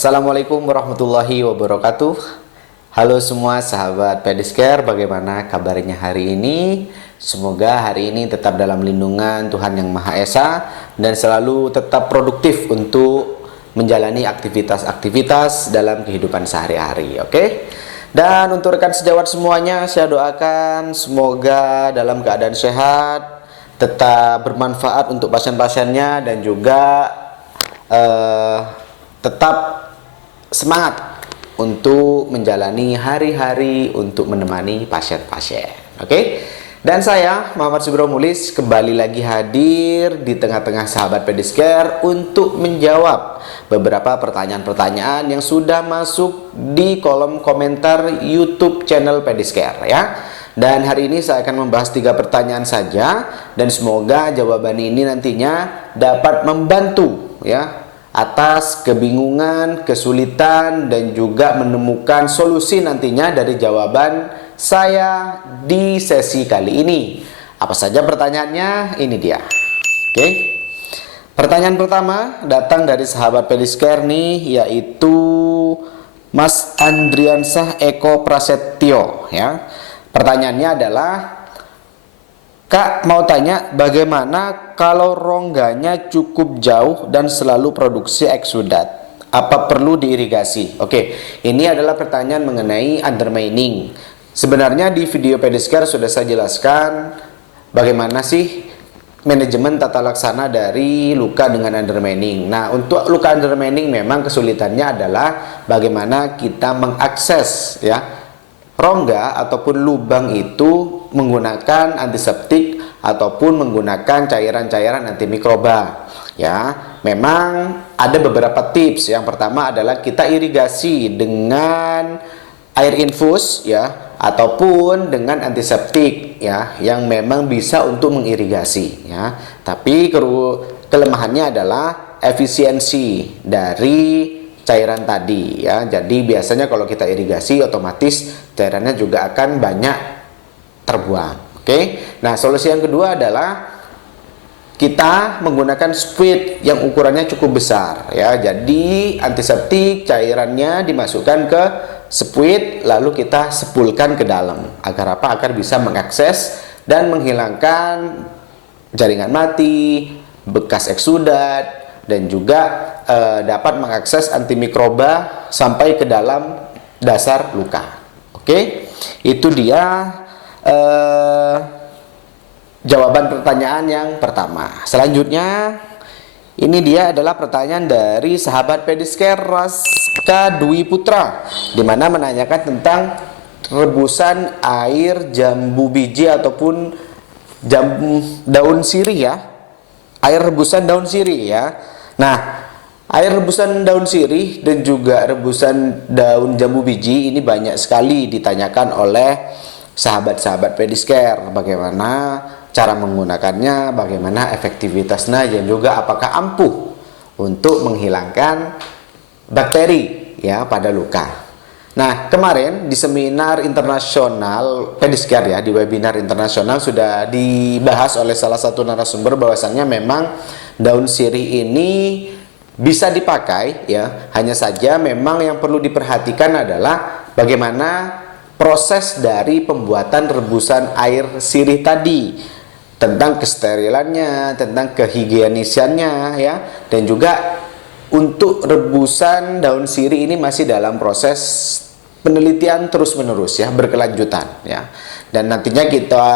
Assalamualaikum warahmatullahi wabarakatuh. Halo semua sahabat Pediscare, bagaimana kabarnya hari ini? Semoga hari ini tetap dalam lindungan Tuhan Yang Maha Esa dan selalu tetap produktif untuk menjalani aktivitas-aktivitas dalam kehidupan sehari-hari, oke? Dan untuk rekan sejawat semuanya, saya doakan semoga dalam keadaan sehat, tetap bermanfaat untuk pasien-pasiennya dan juga tetap semangat untuk menjalani hari-hari untuk menemani pasien-pasien. Oke? Dan saya Muhammad Subro Mulis kembali lagi hadir di tengah-tengah sahabat Pediscare untuk menjawab beberapa pertanyaan-pertanyaan yang sudah masuk di kolom komentar YouTube channel Pediscare ya. Dan hari ini saya akan membahas 3 pertanyaan saja dan semoga jawaban ini nantinya dapat membantu ya atas kebingungan, kesulitan, dan juga menemukan solusi nantinya dari jawaban saya di sesi kali ini. Apa saja pertanyaannya? Ini dia. Oke. Pertanyaan pertama datang dari sahabat Pediscare nih, yaitu Mas Andriansah Eko Prasetyo ya. Pertanyaannya adalah, Kak, mau tanya bagaimana kalau rongganya cukup jauh dan selalu produksi eksudat? Apa perlu diirigasi? Oke, ini adalah pertanyaan mengenai undermining. Sebenarnya di video Pediscare sudah saya jelaskan bagaimana sih manajemen tata laksana dari luka dengan undermining. Nah, untuk luka undermining memang kesulitannya adalah bagaimana kita mengakses ya rongga ataupun lubang itu menggunakan antiseptik ataupun menggunakan cairan-cairan antimikroba ya. Memang ada beberapa tips. Yang pertama adalah kita irigasi dengan air infus ya ataupun dengan antiseptik ya yang memang bisa untuk mengirigasi ya. Tapi kelemahannya adalah efisiensi dari cairan tadi ya. Jadi biasanya kalau kita irigasi otomatis cairannya juga akan banyak terbuang. Oke. Nah, solusi yang kedua adalah kita menggunakan squid yang ukurannya cukup besar ya. Jadi antiseptik cairannya dimasukkan ke squid lalu kita sepulkan ke dalam. Agar apa? Agar bisa mengakses dan menghilangkan jaringan mati, bekas eksudat, dan juga dapat mengakses antimikroba sampai ke dalam dasar luka. Oke, itu dia jawaban pertanyaan yang pertama. Selanjutnya, ini dia adalah pertanyaan dari sahabat Pediscare Raska Dwi Putra, di mana menanyakan tentang rebusan air jambu biji ataupun daun sirih ya. Air rebusan daun sirih ya. Nah, air rebusan daun sirih dan juga rebusan daun jambu biji ini banyak sekali ditanyakan oleh sahabat-sahabat Pediscare. Bagaimana cara menggunakannya, bagaimana efektivitasnya, dan juga apakah ampuh untuk menghilangkan bakteri ya pada luka. Nah, kemarin di seminar internasional Pediscare ya, di webinar internasional sudah dibahas oleh salah satu narasumber bahwasannya memang daun sirih ini bisa dipakai ya. Hanya saja memang yang perlu diperhatikan adalah bagaimana proses dari pembuatan rebusan air sirih tadi, tentang kesterilannya, tentang kehigienisannya ya, dan juga untuk rebusan daun sirih ini masih dalam proses penelitian terus-menerus ya, berkelanjutan ya. Dan nantinya kita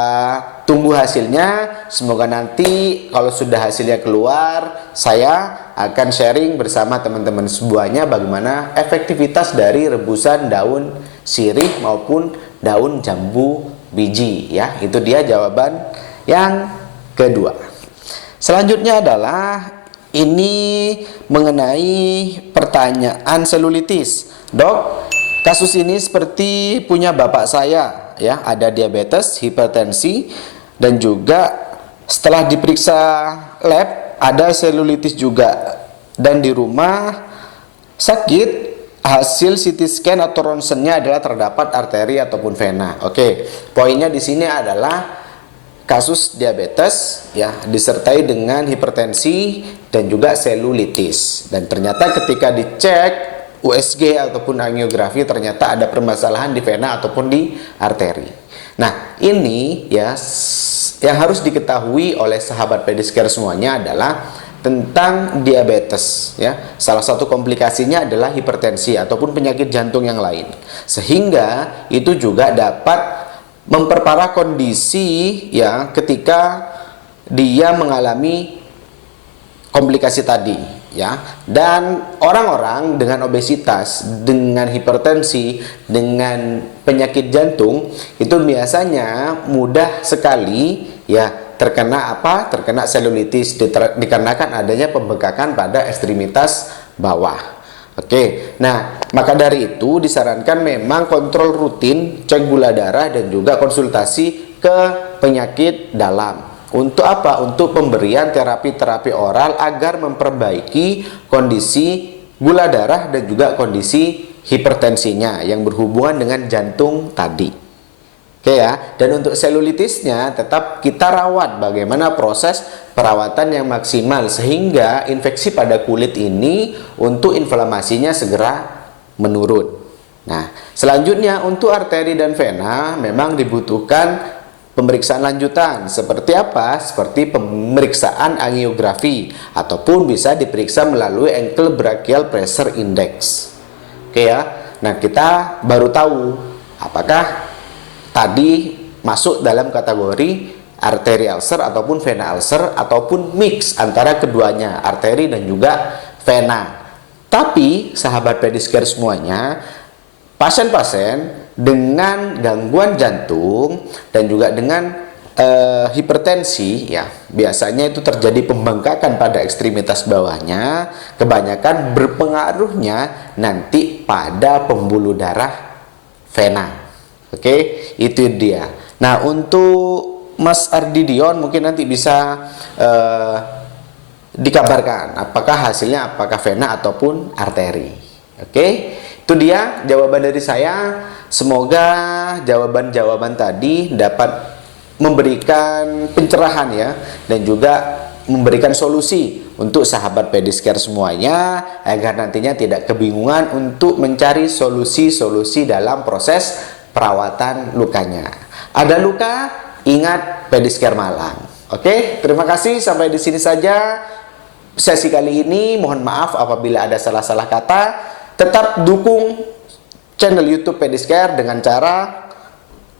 tunggu hasilnya. Semoga nanti kalau sudah hasilnya keluar, saya akan sharing bersama teman-teman semuanya bagaimana efektivitas dari rebusan daun sirih maupun daun jambu biji ya. Itu dia jawaban yang kedua. Selanjutnya adalah ini mengenai pertanyaan selulitis. Dok, kasus ini seperti punya bapak saya ya, ada diabetes, hipertensi, dan juga setelah diperiksa lab ada selulitis juga, dan di rumah sakit hasil CT scan atau ronsennya adalah terdapat arteri ataupun vena. Oke, poinnya di sini adalah kasus diabetes ya disertai dengan hipertensi dan juga selulitis. Dan ternyata ketika dicek USG ataupun angiografi ternyata ada permasalahan di vena ataupun di arteri. Nah, ini ya yang harus diketahui oleh sahabat pediscare semuanya adalah tentang diabetes ya. Salah satu komplikasinya adalah hipertensi ataupun penyakit jantung yang lain. Sehingga itu juga dapat memperparah kondisi ya ketika dia mengalami komplikasi tadi ya. Dan orang-orang dengan obesitas, dengan hipertensi, dengan penyakit jantung itu biasanya mudah sekali ya terkena apa? Terkena selulitis dikarenakan adanya pembengkakan pada ekstremitas bawah. Oke. Nah, maka dari itu disarankan memang kontrol rutin, cek gula darah dan juga konsultasi ke penyakit dalam. Untuk apa? Untuk pemberian terapi-terapi oral agar memperbaiki kondisi gula darah dan juga kondisi hipertensinya yang berhubungan dengan jantung tadi. Oke ya. Dan untuk selulitisnya tetap kita rawat, bagaimana proses perawatan yang maksimal sehingga infeksi pada kulit ini untuk inflamasinya segera menurun. Nah, selanjutnya untuk arteri dan vena memang dibutuhkan pemeriksaan lanjutan. Seperti apa? Seperti pemeriksaan angiografi ataupun bisa diperiksa melalui ankle brachial pressure index. Oke ya. Nah, kita baru tahu apakah tadi masuk dalam kategori arteri ulcer ataupun vena ulcer ataupun mix antara keduanya, arteri dan juga vena. Tapi sahabat pediscare semuanya, pasien-pasien dengan gangguan jantung dan juga dengan hipertensi ya, biasanya itu terjadi pembengkakan pada ekstremitas bawahnya, kebanyakan berpengaruhnya nanti pada pembuluh darah vena. Oke, itu dia. Nah, untuk Mas Ardidion mungkin nanti bisa dikabarkan apakah hasilnya apakah vena ataupun arteri. Oke, itu dia jawaban dari saya. Semoga jawaban-jawaban tadi dapat memberikan pencerahan ya, dan juga memberikan solusi untuk sahabat pediscare semuanya agar nantinya tidak kebingungan untuk mencari solusi-solusi dalam proses perawatan lukanya. Ada luka, ingat pediscare Malang. Oke, terima kasih, sampai di sini saja sesi kali ini. Mohon maaf apabila ada salah-salah kata. Tetap dukung channel YouTube Pediscare dengan cara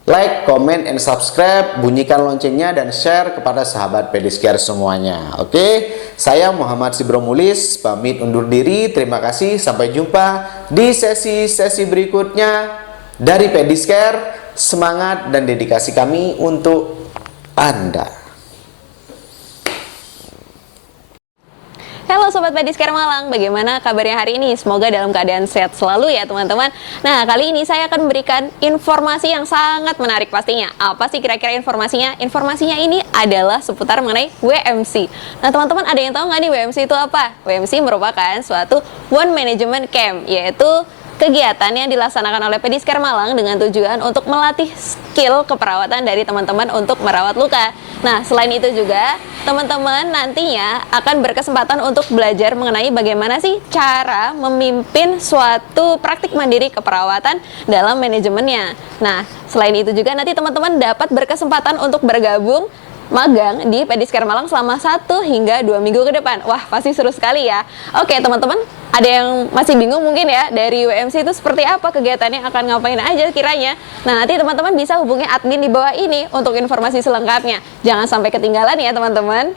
like, comment, and subscribe, bunyikan loncengnya dan share kepada sahabat Pediscare semuanya. Oke, saya Muhammad Sibromulis pamit undur diri. Terima kasih, sampai jumpa di sesi-sesi berikutnya dari Pediscare. Semangat dan dedikasi kami untuk Anda. Halo Sobat Pediscare Malang, bagaimana kabarnya hari ini? Semoga dalam keadaan sehat selalu ya teman-teman. Nah, kali ini saya akan memberikan informasi yang sangat menarik pastinya. Apa sih kira-kira informasinya? Informasinya ini adalah seputar mengenai WMC. Nah teman-teman, ada yang tahu nggak nih WMC itu apa? WMC merupakan suatu Wound Management Camp, yaitu kegiatan yang dilaksanakan oleh Pediscare Malang dengan tujuan untuk melatih skill keperawatan dari teman-teman untuk merawat luka. Nah, selain itu juga teman-teman nantinya akan berkesempatan untuk belajar mengenai bagaimana sih cara memimpin suatu praktik mandiri keperawatan dalam manajemennya. Nah, selain itu juga nanti teman-teman dapat berkesempatan untuk bergabung magang di Pediscare Malang selama 1 hingga 2 minggu ke depan. Wah, pasti seru sekali ya. Oke teman-teman, ada yang masih bingung mungkin ya dari WMC itu seperti apa kegiatannya, akan ngapain aja kiranya. Nah, nanti teman-teman bisa hubungi admin di bawah ini untuk informasi selengkapnya. Jangan sampai ketinggalan ya teman-teman.